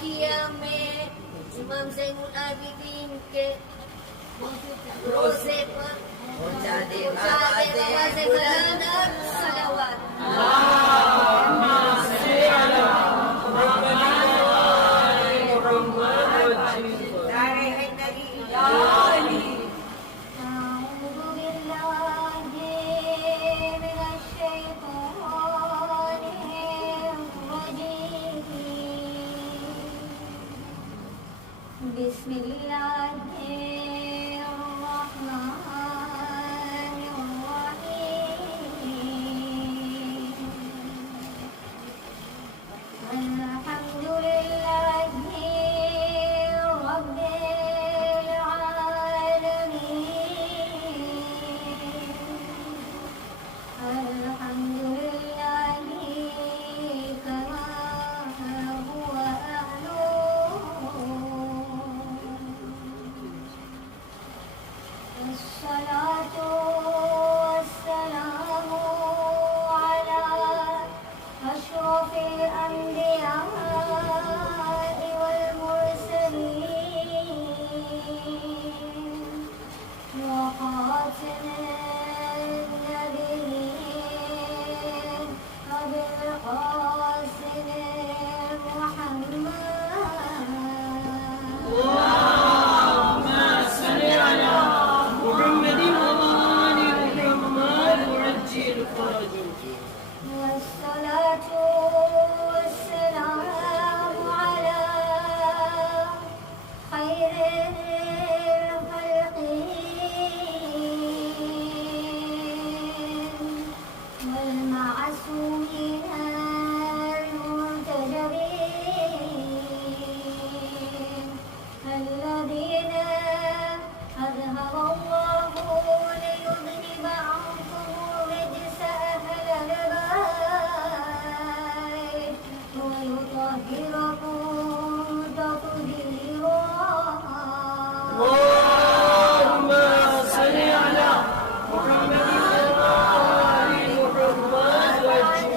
کیا میں امام زین العابدین کے روزے پر پہنچا دے آواز بلند صلوات بسم اللہ الرحمن الرحیم الحمد للہ رب العالمین الحمد للہ کما هو أهله الصلاة والسلام على أشرف الأنبياء والمرسلين وخاتم النبيين أبي القاسم محمد والصلاة والسلام على خير الخلقين والمعصومين المنتجبين الذين أذهب الله ليذهب عنكم الرجس أهل البيت ويطهركم تطهيرا اللهم صل على محمد وآل محمد وجل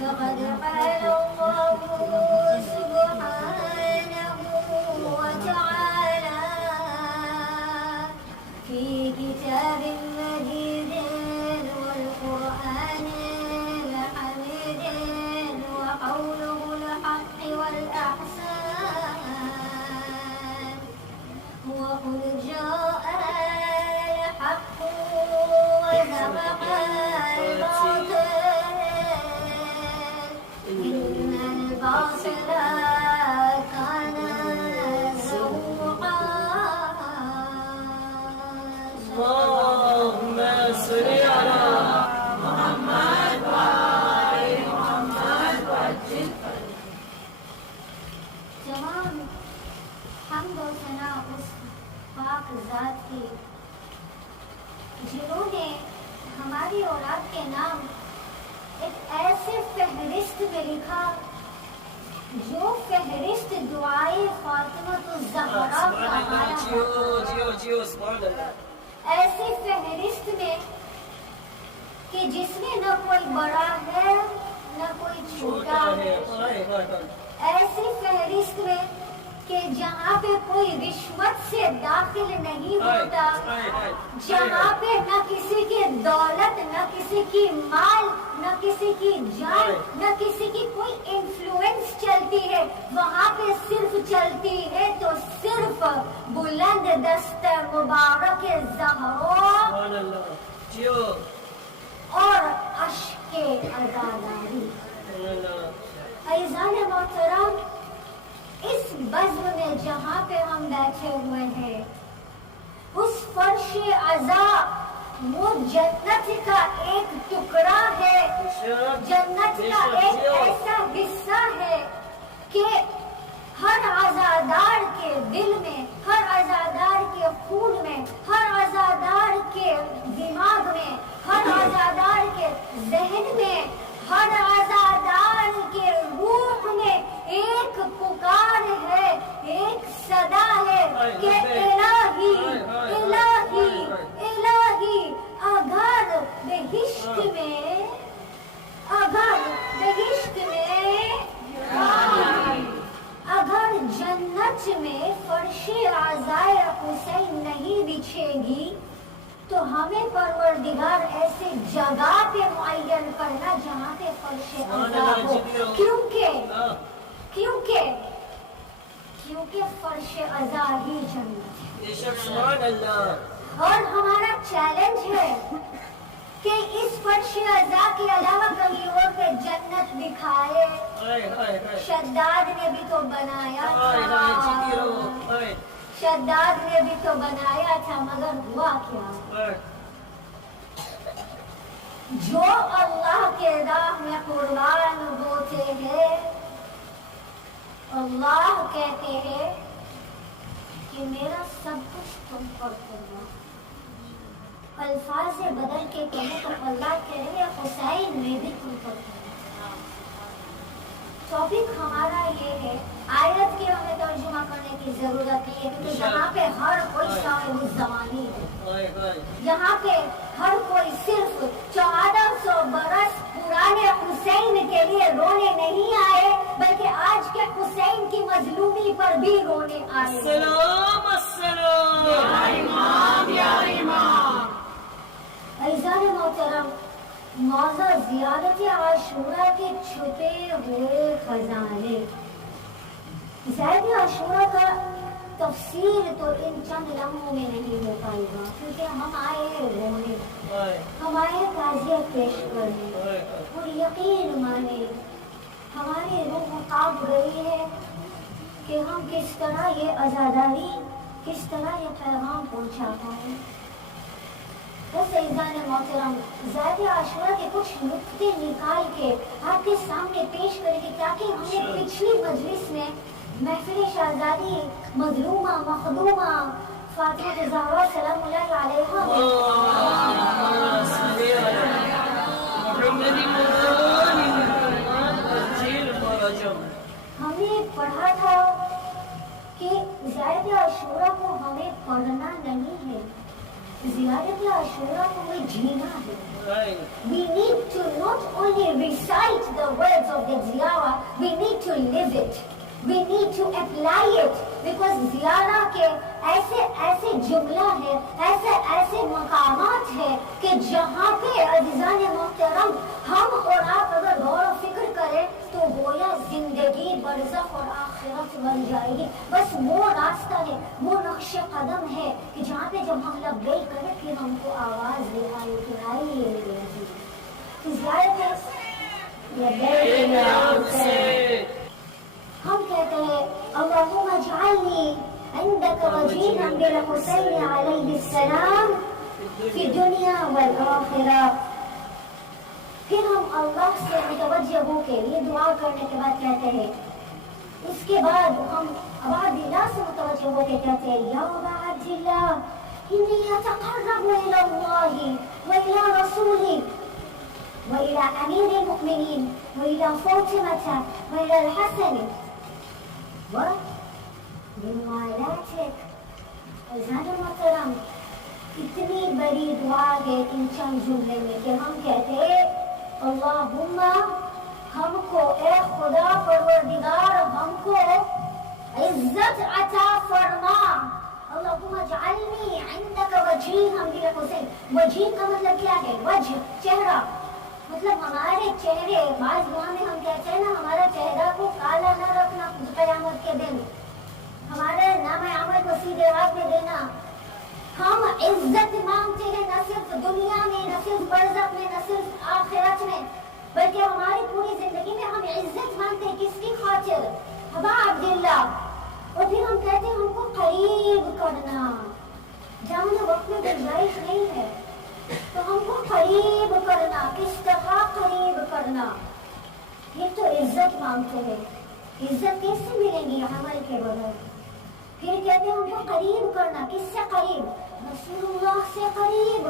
فقد قال الله سبحانه وتعالى في كتاب مجيد والقرآن الحميد وقوله الحق والأحسان وقل جاء الحق وزهق الباطل إن الباطل كان زهوقا اللهم صل على محمد وآل محمد وجل تمام حمد و ثنا اس پاک ذات کی جنہوں نے ہماری اولاد کے نام ایک ایسے فہرست میں لکھا جو فہرست دعائے فاطمۃ الزہرا کا حوالہ ہے، ایسی فہرست میں کہ جس میں نہ کوئی بڑا ہے نہ کوئی چھوٹا ہے، ایسی فہرست میں کہ جہاں پہ کوئی رشوت سے داخل نہیں ہوتا، جہاں پہ نہ کسی کی دولت، نہ کسی کی مال، نہ کسی کی جان، نہ کسی کی کوئی انفلوئنس چلتی ہے، وہاں پہ صرف چلتی ہے تو صرف بلند دست مبارک زہرا اور اشک عزاداری۔ عزیزان محترم، اس بزم میں جہاں پہ ہم بیٹھے ہوئے ہیں، اس فرش عزا وہ جنت کا ایک ٹکڑا ہے، جنت کا ایک ایسا حصہ ہے کہ ہر عزادار کے دل میں، ہر عزادار کے خون میں، ہر عزادار کے دماغ میں، ہر عزادار کے ذہن میں، ہر عزادار کے روح میں ایک پکار ہے، ایک صدا ہے کہ الہی الہی الہی اگر بہشت ہمیں پروردگار ایسے جگہ پہ معین کرنا جہاں پہ فرش عزا ہو، کیونکہ فرش عزا ہی جنت ہے۔ بے شک سبحان اللہ۔ اور ہمارا چیلنج ہے کہ اس فرش عزا کے علاوہ کہیں اور پہ جنت دکھائے۔ شداد نے بھی تو بنایا تھا، شداد نے بھی تو بنایا تھا، مگر ہوا کیا؟ جو اللہ کے راہ میں قربان ہوتے ہیں، اللہ کہتے ہیں کہ میرا سب کچھ تم پر قربان۔ الفاظ سے بدل کے کہیں تو اللہ کہہ رہے ہیں حسین میں بھی تم پر قربان۔ ٹاپک ہمارا یہ ہے، آیت کے ہمیں ترجمہ کرنے کی ضرورت نہیں ہے، کیونکہ یہاں پہ ہر کوئی صاحب الزمانی ہے، یہاں پہ ہر کوئی صرف 1400 برس پرانے حسین کے لیے رونے نہیں آئے، بلکہ آج کے حسین کی مظلومی پر بھی رونے آئے۔ السلام السلام یا امام یا امام۔ عزیزان محترم، موضوع زیارت عاشورہ کے چھپے ہوئے خزانے۔ زیارت عاشورہ کا تفسیر تو ان چند لمحوں میں نہیں ہو پائے گا، کیونکہ ہم آئے رونے، ہم آئے تعزیت پیش کرنے، اور یقین مانے ہماری روح کانپ رہی ہے کہ ہم کس طرح یہ عزاداری، کس طرح یہ پیغام پہنچا پائیں۔ بس عزیزان محترم، زیارت عاشورہ کے کچھ نقطے نکال کے آپ کے سامنے پیش کریں گے، تاکہ ہمیں پچھلی مجلس میں محفل شہزادی مظلومہ مخدومہ فاطمہ زہرا سلام اللہ علیہا ہمیں پڑھا تھا کہ زیارت عاشورہ کو ہمیں پڑھنا نہیں ہے، زیارت عاشورہ کو ہمیں جینا ہے۔ We need to not only recite the words of the ziyarah, we need to live it. We need to apply it, because زیارہ کے ایسے جملہ ہے، ایسے مقامات ہیں کہ جہاں پہ عزیزان محترم ہم اور آپ اگر غور و فکر کریں تو گویا زندگی برزخ اور آخرت بن جائے گی۔ بس وہ راستہ ہے، وہ نقش قدم ہے کہ جہاں پہ جب ہم لبیک کریں پھر ہم کو آواز دے آئے کہ آئیے زیارت ہم کہتے ہیں اللہم اجعلنی عندک وجیہا بالحسین علیہ السلام فی الدنیا والآخرہ۔ پھر ہم اللہ سے متوجہ ہو کے یہ دعا کرنے کے بعد کہتے ہیں، اس کے بعد ہم عباد اللہ سے متوجہ ہو کے کہتے ہیں یا عباد اللہ انی اتقرب الی اللہ والی رسولہ وإلى أمير المؤمنين وإلى فاطمة وإلى الحسن ومن والاتك۔ عزیزان محترم، اتنی بڑی دعا ہے ان چند جملے میں کہ ہم کہتے ہیں اللہم ہم کو، اے خدا پروردگار ہم کو عزت عطا فرما۔ اللہم اجعلنی عندک وجیہا بالحسین۔ وجیہ کا مطلب کیا ہے؟ وجہ، چہرہ، مطلب ہمارے چہرے، بعض دعا میں ہم کہتے ہیں نا ہمارا چہرہ کو کالا نہ رکھنا قیامت کے دن، ہمارے نام عمل کو سیدھے ہاتھ میں دینا۔ ہم عزت مانگتے ہیں نہ صرف دنیا میں، نہ صرف برزخ میں، نہ صرف آخرت میں، بلکہ ہماری پوری زندگی میں ہم عزت مانگتے ہیں۔ کس کی خاطر؟ ابا عبداللہ۔ اور پھر ہم کہتے ہیں ہم کو قریب کرنا، جہاں وقت میں گنجائش نہیں ہے تو ہم کو قریب کرنا۔ کس طرح قریب کرنا؟ یہ تو عزت مانگتے ہیں، عزت کیسے ملیں گی عمل کے بغیر؟ پھر کہتے ہیں ہم کو قریب کرنا، کس سے قریب؟ رسول اللہ سے قریب،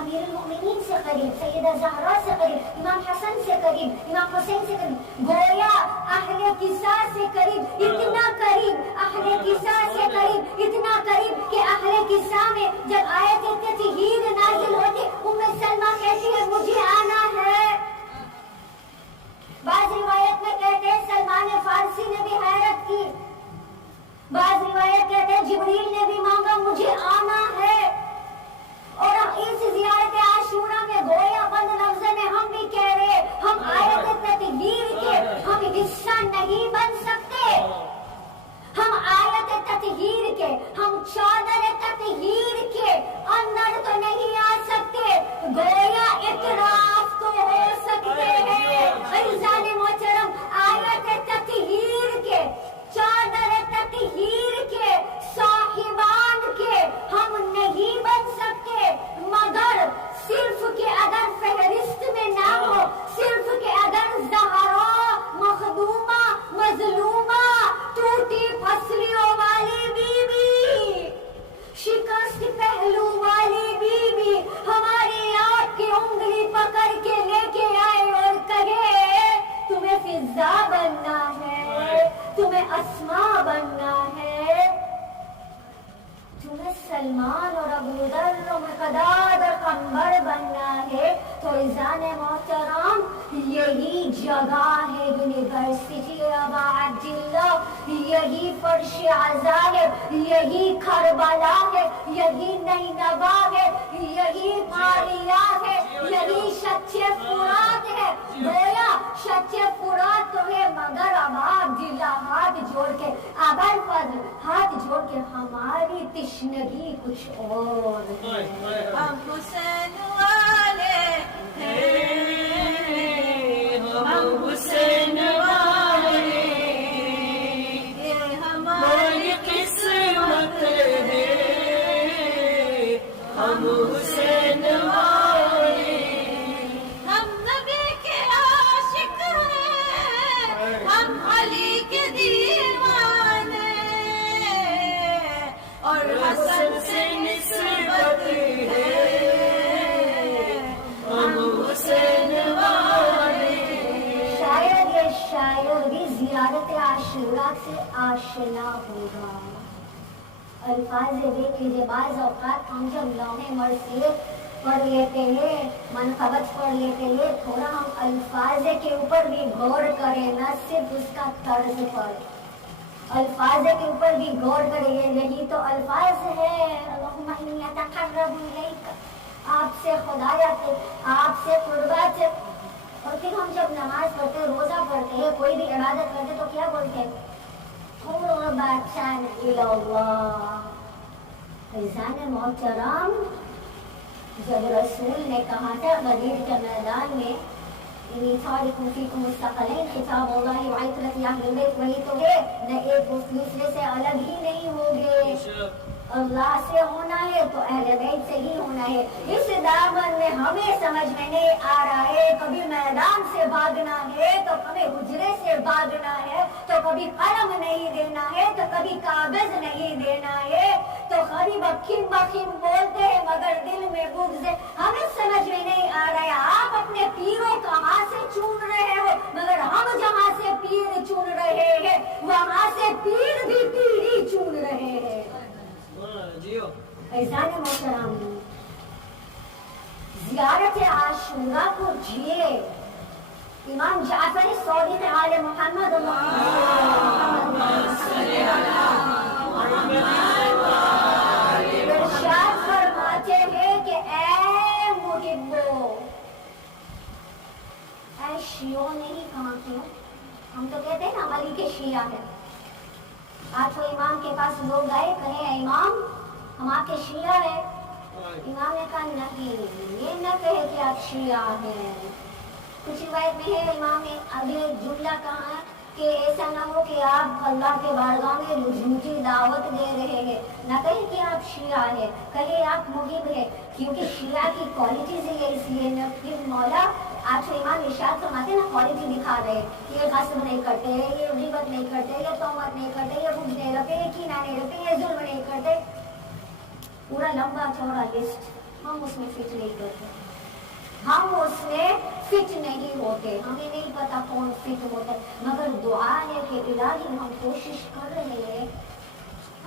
امیر المؤمنین سے قریب، سیدہ زہرا سے قریب، امام حسن سے قریب، امام حسین سے قریب، گویا اہل کسا سے قریب، اتنا قریب اہل کسا سے قریب، اتنا قریب کہ اہل کسا میں جب آیت تطہیر نازل ہوتی ام سلمہ کہتی ہے مجھے آنا ہے۔ بعض روایت میں کہتے ہیں سلمان فارسی نے بھی حیرت کی، بعض روایت کہتے ہیں جبریل نے بھی مانگا مجھے آنا ہے۔ یہی جگہ ہے یونیورسٹی ابا عبداللہ، یہی فرش عزا ہے، یہی کربلا ہے، یہی نینوا ہے، یہی ماریہ ہے، یہی شچ فرات ہے۔ گویا شچ فرات تو ہے، مگر ابا عبداللہ ہاتھ جوڑ کے، ابا الفضل ہاتھ جوڑ کے ہماری تشنگی کچھ اور ہے۔ ہم حسین والے ہیں، ہم حسین والے، یہ ہماری قسمت ہے، ہم حسین والے، ہم نبی کے عاشق ہیں، ہم علی کے دیوانے، اور حسن سے نسبت ہے، ہم حسین والے۔ شاید یہ شاعر بھی زیارت عاشورہ سے آشنا ہوگا۔ الفاظ دیکھ لیجیے، بعض اوقات ہم جب لوح مرثیے پڑھ لیتے ہیں، منقبت پڑھ لیتے ہیں، تھوڑا ہم الفاظ کے اوپر بھی غور کریں، نہ صرف اس کا طرز پر، الفاظ کے اوپر بھی غور کریں۔ یہی تو الفاظ ہے، اللہم انی اتقرب الیک، آپ سے خدایا، آپ سے قربت۔ اور پھر ہم جب نماز پڑھتے ہیں، روزہ پڑھتے ہیں، کوئی بھی عبادت کرتے تو کیا بولتے ہیں؟ قربتاً الی اللہ۔ عزیزان محترم، جب رسول نے کہا تھا غدیر کے میدان میں انی تارک فیکم الثقلین کتاب اللہ وعترۃ اہل البیت، وہی تو ہے، نہ ایک دوسرے سے الگ ہی نہیں ہوگے، اللہ سے ہونا ہے تو اہل بیت سے ہی ہونا ہے۔ اس دامن میں ہمیں سمجھ میں نہیں آ رہا ہے، کبھی میدان سے بھاگنا ہے تو کبھی حجرے سے بھاگنا ہے، تو کبھی قلم نہیں دینا ہے تو کبھی کاغذ نہیں دینا ہے، تو کبھی بخیم بخیم بولتے ہیں مگر دل میں بغض ہے۔ ہمیں سمجھ میں نہیں آ رہا ہے، آپ اپنے پیروں کہاں سے چون رہے ہو، مگر ہم جہاں سے پیر چون رہے ہیں وہاں سے پیر بھی پیری چون رہے ہیں۔ عزیزان محترم، زیارت عاشورہ کو جیے۔ امام جعفر صادق آل محمد ارشاد فرماتے ہیں کہ اے محبو، اے شیعوں نہیں کہاں کیوں، ہم تو کہتے ہیں نا علی کے شیعہ ہیں۔ آج وہ امام کے پاس لوگ گئے، کہے امام ہم آپ کے شیعہ ہیں۔ امام نے کہا نہیں، یہ نہ کہے کہ آپ شیعہ ہیں۔ کچھ روایت میں ہے امام نے ابھی جملہ کہا کہ ایسا نہ ہو کہ آپ اللہ کے بارگاہ میں جھوٹی دعوت دے رہے ہیں، نہ کہے کہ آپ شیعہ ہیں، کہے آپ محب ہیں، کیونکہ شیعہ کی کوالٹیز ہے اس لیے نہ پھر مولا آج تو امام ارشاد فرماتے ہیں نا، کوالٹی دکھا رہے، یہ غصب نہیں کرتے، یہ غیبت نہیں کرتے، یہ تہمت نہیں کرتے، یہ بغض نہیں رکھتے، یہ کینہ نہیں رکھتے، یہ ظلم نہیں کرتے، پورا لمبا چوڑا لسٹ۔ ہم اس میں فٹ نہیں کرتے، ہم اس میں فٹ نہیں ہوتے، ہمیں نہیں پتا کون فٹ ہوتا ہے، مگر دعا ہے کہ الہی ہم کوشش کر رہے ہیں،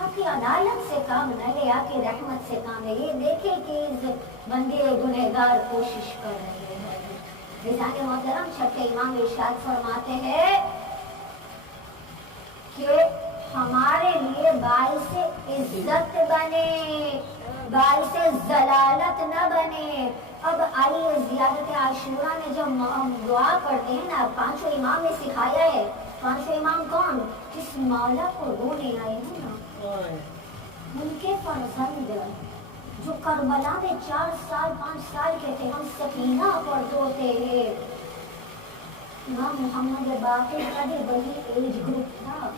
آپ کی عدالت سے کام نہ لے، آپ کی رحمت سے کام ہے، یہ دیکھے کہ بندے گنہگار کوشش کر رہے ہیں۔ عزیزان محترم، چھٹے امام ارشاد فرماتے ہیں کہ ہمارے لیے باعث عزت بنے، باعث ضلالت نہ بنے۔ اب آئیے زیارت عاشورہ میں جب ہم دعا کرتے ہیں نا، پانچوں امام نے سکھایا ہے، پانچوں امام کون؟ جس مولا کو رونے آئے ہیں نا، ان کے فرزند جو کربلا میں 4 سال 5 سال کے تھے، ہم سکینہ پر روتے ہیں۔ امام محمد باقر کا بھی وہی ایج گروپ تھا،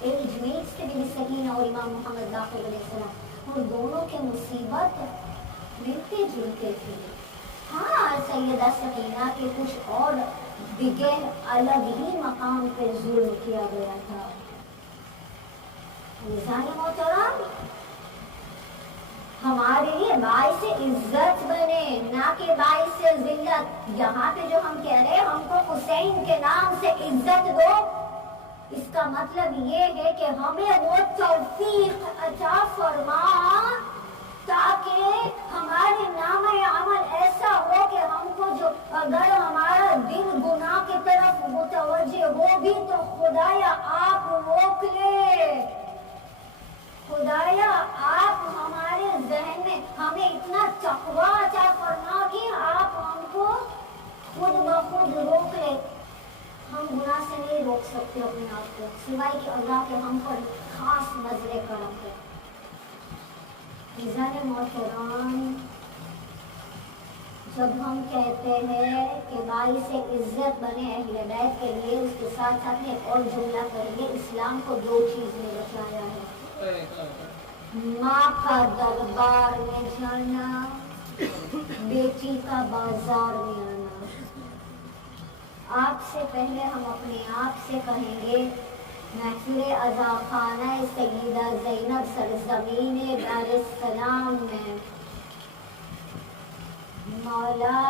ایج میٹ سے بھی سکینہ اور امام محمد باقر علیہ السلام، اور دونوں کے مصیبت ملتے جلتے تھے۔ ہاں سیدہ سکینہ کے کچھ اور دیگر الگ ہی مقام پہ ظلم کیا گیا تھا۔ عزیزان محترم، ہمارے لیے باعث عزت بنے، نہ کہ باعث ذلت۔ یہاں پہ جو ہم کہہ رہے ہیں ہم کو حسین کے نام سے عزت دو، اس کا مطلب یہ ہے کہ ہمیں وہ توفیق عطا فرما تاکہ ہمارے نام عمل ایسا ہو کہ ہم کو جو اگر ہمارا دل عزیزان محترم، جب ہم کہتے ہیں کہ باعث عزت بنے اہل بیت کے لیے، اس کے ساتھ ساتھ میں ایک اور جملہ کریں گے، اسلام کو دو چیز میں بچایا ہے، ماں کا دربار میں جانا، بیٹی کا بازار میں آنا۔ آپ سے پہلے ہم اپنے آپ سے کہیں گے، محفل عزا خانہ سیدہ زینب سرزمین دار السلام میں مولا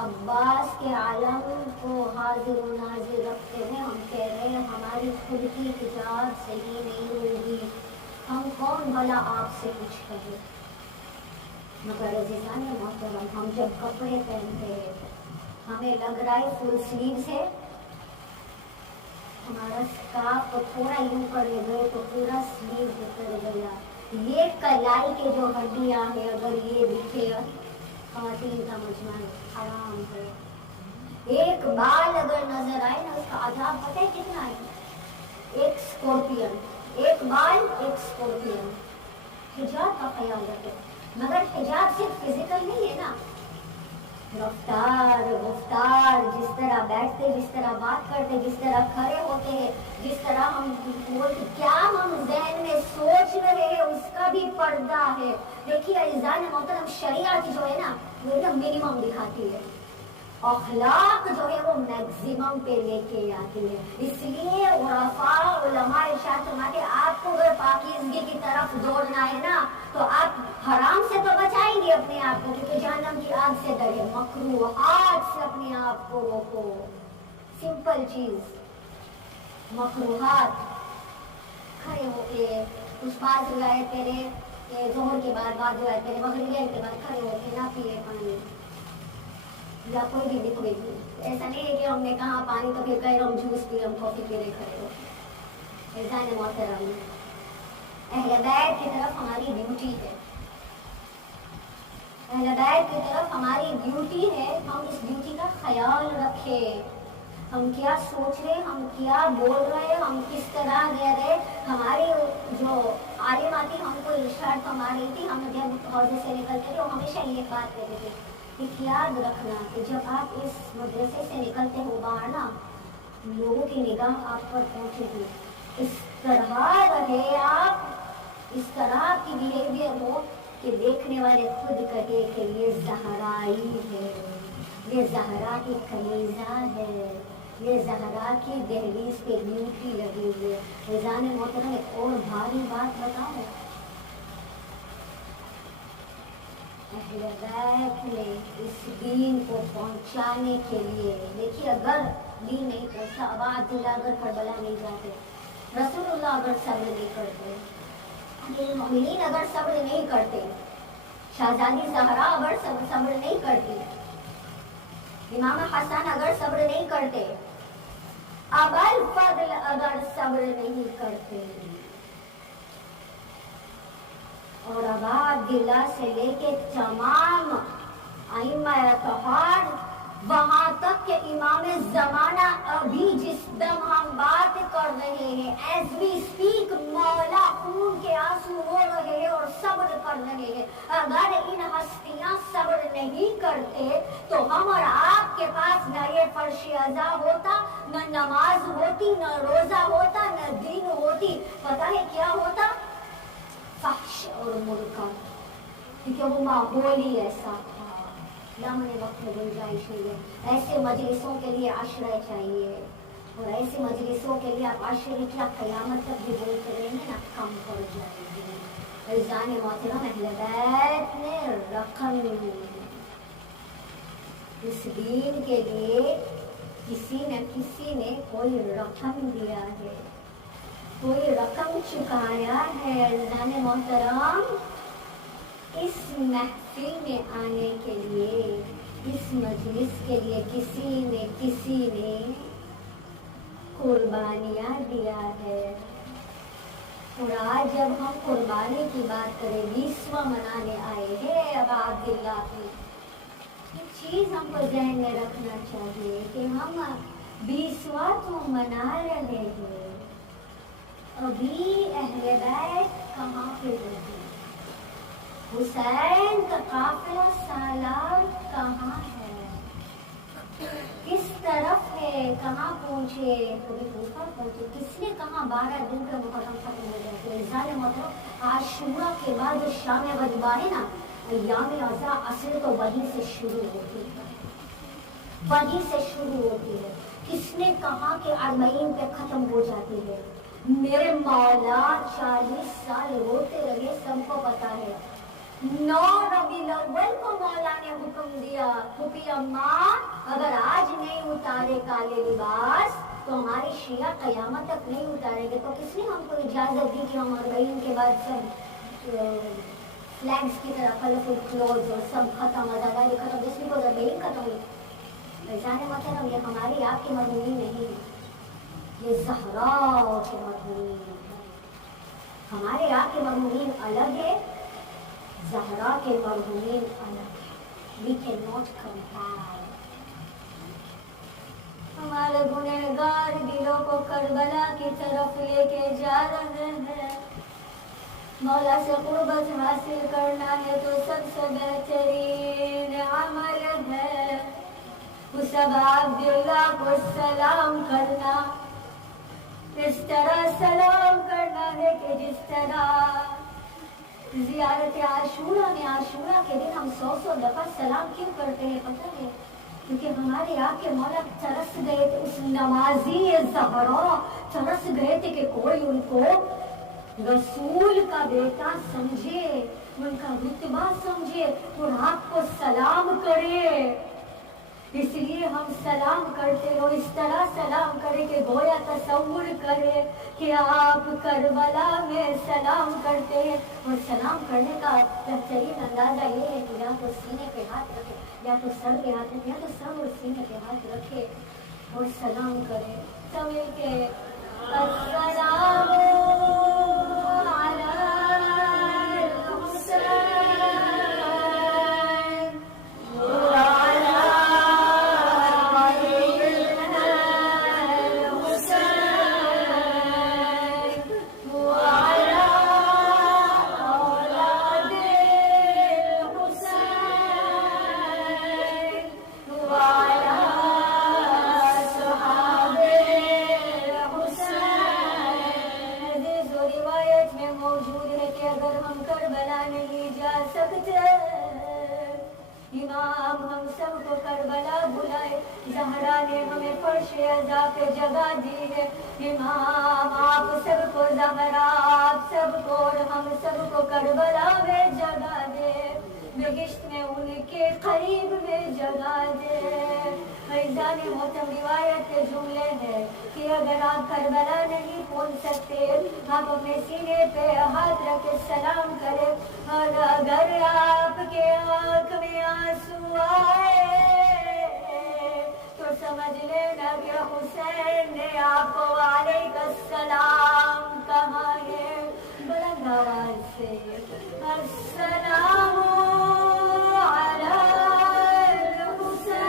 عباس کے عالم کو حاضر و ناظر رکھتے ہوئے ہم کہہ رہے ہیں ہماری خود کی حجاب صحیح نہیں ہوگی، ہم کون بھلا آپ سے کچھ کہیں۔ مگر عزیزان محترم، ہم جب کپڑے پہنتے ہیں ہمیں لگ رہا ہے فل سلیو سے ہمارا اسکارف کو تھوڑا یوں کرے گئے تو پورا سلیو اتر گیا، یہ کلائی کے جو ہڈیاں ہیں اگر یہ دکھے خواتین کا مجمع حرام ہے۔ ایک بال اگر نظر آئے نا، اس کا عذاب پتہ ہے کتنا ہے؟ ایک اسکورپین، ایک بال ایک اسکورپین۔ حجاب کا خیال رکھے، مگر حجاب صرف فزیکل نہیں ہے نا، رفتار گفتار، جس طرح بیٹھتے، جس طرح بات کرتے، جس طرح کھڑے ہوتے ہیں، جس طرح ہم کیا ہم ذہن میں سوچ رہے ہیں، اس کا بھی پردہ ہے۔ دیکھیے عزیزان محترم، شریعت جو ہے نا وہ منیمم دکھاتی ہے، اخلاق جو ہے وہ میکزیمم پہ لے کے آتی ہے۔ اس لیے عرفاء علماء ارشاد فرماتے ہیں آپ کو اگر پاکیزگی کی طرف دوڑنا ہے نا تو آپ حرام سے تو بچائیں گے اپنے آپ کو، کیونکہ جہنم کی آگ سے ڈرے، مکروہات سے اپنے آپ کو روکو۔ سمپل چیز، مکروہات، کھڑے ہو کے اس بات روایت کرے کہ ظہر کے بعد روایت کرے، مغرب کے بعد کھڑے ہو کے نہ پیے پانی یا کوئی بھی لکوڈ۔ ایسا نہیں ہے کہ ہم نے کہا پانی تو پھر کہہ رہا ہم جوس پی، ہم کافی پی رہے کھڑے ہو۔ عزیزان محترم، اہل بیت کی طرف ہماری ڈیوٹی ہے، اہل بیت کی طرف ہماری ڈیوٹی ہے، ہم اس ڈیوٹی کا خیال رکھیں۔ ہم کیا سوچ رہے، ہم کیا بول رہے، ہم کس طرح رہ رہے۔ ہماری جو عالمہ تھی ہم کو ارشاد فرما رہی تھی، ہم جب حوضے سے نکلتے تھے وہ ہمیشہ یہ بات کہتے تھے کہ یاد رکھنا کہ جب آپ اس مدرسے سے نکلتے ہو باہر نا، لوگوں کی نگاہ آپ پر پہنچے گی، اس طرح رہے آپ، اس طرح کی بیہیویئر ہو کہ دیکھنے والے خود کہے کہ یہ زہرائی ہے، یہ زہرا کی کلیزہ ہے، یہ زہرا کی دہلیز پہ ڈیوٹی لگی ہوئی ہے۔ عزیزان محترم، ایک اور بھاری بات بتاؤں، اہل بیت نے اس دین کو پہنچانے کے لیے، دیکھیے اگر دین نہیں پہنچا، ابا عبداللہ اگر کربلا نہیں جاتے، رسول اللہ اگر صبر نہیں کرتے، المؤمنین اگر صبر نہیں کرتے، شہزادی زہرا اگر صبر نہیں کرتی، امام حسن اگر صبر نہیں کرتے، ابا الفضل اگر صبر نہیں کرتے، اور ابا عبداللہ سے لے کے تمام ائمہ اطہار وہاں تک کہ امام زمانہ ابھی جس دم ہم بات کر رہے ہیں، ایز وی اسپیک، مولا خون کے آنسو رو رہے ہیں اور صبر کر رہے ہیں۔ اگر ان ہستیاں صبر نہیں کرتے تو ہم اور آپ کے پاس نہ یہ فرش عزا ہوتا، نہ نماز ہوتی، نہ روزہ ہوتا، نہ دین ہوتی، پتہ ہے کیا ہوتا؟ فحش اور منکر، کیونکہ وہ ماحول ہی ایسا تھا۔ لمحے وقت میں گنجائش نہیں ہے۔ ایسے مجلسوں کے لیے عشرہ چاہیے، اور ایسے مجلسوں کے لیے آپ عشرہ کیا قیامت تک بھی بولتے رہیں گے نا، کم پڑ جائے گی۔ عزیزان محترم، اہل بیت نے رقم اس دین کے لیے کسی نہ کسی نے کوئی رقم دیا ہے، کوئی رقم چکایا ہے۔ عزیزان محترم، اس محفل میں آنے کے لیے، اس مجلس کے لیے کسی نے قربانیاں دیا ہے، اور آج جب ہم قربانی کی بات کریں، 20واں منانے آئے ہیں ابا عبداللہ کی، ایک چیز ہم کو ذہن میں رکھنا چاہیے کہ ہم 20واں تو منا رہے ہیں، ابھی اہل بیت کہاں پہ رہے؟ حسین کا قافلہ سالار کہاں ہے، کس طرف ہے، کہاں پہنچے، کبھی کوفہ پہنچے، کس نے کہاں 12 دن کا مقدم ختم ہو جائے. تو انسان محترم عاشورہ کے بعد جو شام غریبہ ہے نا، ایام عزا اصل تو وہیں سے شروع ہوتی ہے، وہیں سے شروع ہوتی ہے. کس نے کہا کہ 40 پہ ختم ہو جاتی ہے؟ میرے مولا 40 سال روتے رہے، سب کو پتا ہے. 9 ربیع الاول کو مولا نے حکم دیا، پھوپھی اماں اگر آج نہیں اتارے کالے لباس تو ہمارے شیعہ قیامت تک نہیں اتارے گے. تو کس نے ہم کو اجازت دی کہ ہم 40 کے بعد سب فلیگز کی طرح کلرفل کلوز اور سب ختم، ازاداری ختم، جس میں کو 40 ختم ہوئی. جانے محترم یہ ہماری آپ کی مرحومی نہیں، یہ زہرا کے مرحومین ہے. ہمارے آپ کے مرحومین الگ ہے، زہرا کے مرحومین الگ ہے. We cannot compare. ہمارے گنہگار دلوں کو کربلا کی طرف لے کے جا رہے ہیں. مولا سے قربت حاصل کرنا ہے تو سب سے بہترین عمل ہے حسب عبداللہ کو سلام کرنا. اس طرح سلام کرنا ہے کہ جس طرح زیارت عاشورہ میں عاشورہ کے دن ہم 100 دفعہ سلام کیوں کرتے ہیں پتہ ہے؟ کیونکہ ہمارے آپ کے مولا ترس گئے تھے، اس نمازی زہرا ترس گئے تھے کہ کوئی ان کو رسول کا بیٹا سمجھے، ان کا رتبہ سمجھے اور آپ کو سلام کرے. اس لیے ہم سلام کرتے ہو، اس طرح سلام کرے کہ گویا تصور کرے کہ آپ کربلا میں سلام کرتے ہیں. اور سلام کرنے کا بہترین اندازہ یہ ہے کہ یا تو سینے پہ ہاتھ رکھے، یا تو سر پہ ہاتھ رکھے، یا تو سر اور سینے پہ ہاتھ رکھے اور سلام کرے. سب مل کے السلام علی الحسین امام ہم سب کو کربلا بلائے. زہرا نے ہمیں فرش عزا پہ جگہ دی ہے. امام آپ سب کو زہرا آپ سب کو اور ہم سب کو کربلا میں جگہ دے، بہشت میں ان کے قریب میں جگہ دے. فیضان محتم روایت کے جملے ہیں کہ اگر آپ کربلا نہیں پہنچ سکتے آپ اپنے سینے پہ ہاتھ رکھ کے سلام کریں، اور اگر آپ کے آنکھ میں آنسو آئے تو سمجھ لینا کہ حسین نے آپ کو علیہ السلام کہا ہے. بلند آواز سے السلام علی الحسین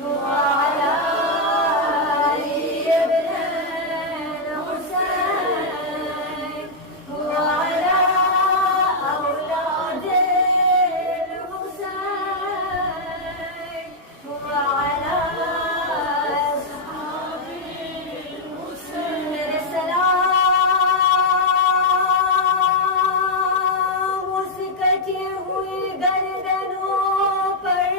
وعلی علی ابن الحسین وعلی اولاد الحسین وعلی اصحاب الحسین. میرے سلام اس کٹی ہوئی گردنوں پر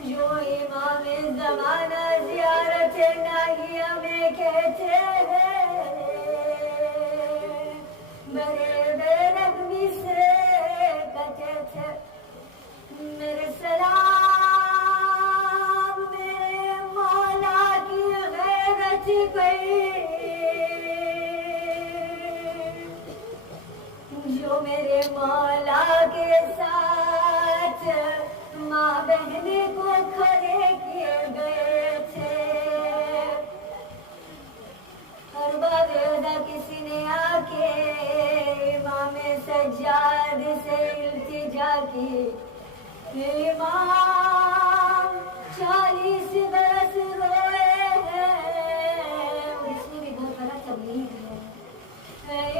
جو امام زمانہ زیارت ناہیہ میں کہتے ہیں، بڑے بے رحمی سے کہتے تھے. میرے سلام میرے مولا کی غیرت پہ جو میرے مولا کے ساتھ ماں بہن کو کھڑے کیے گئے تھے. ہر بار کسی نے آ کے امام سجاد سے التجا کی، امام 40 برس روئے ہیں. اور اس میں بھی بہت بڑا تبلیغ ہے.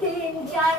3-4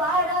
12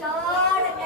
4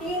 3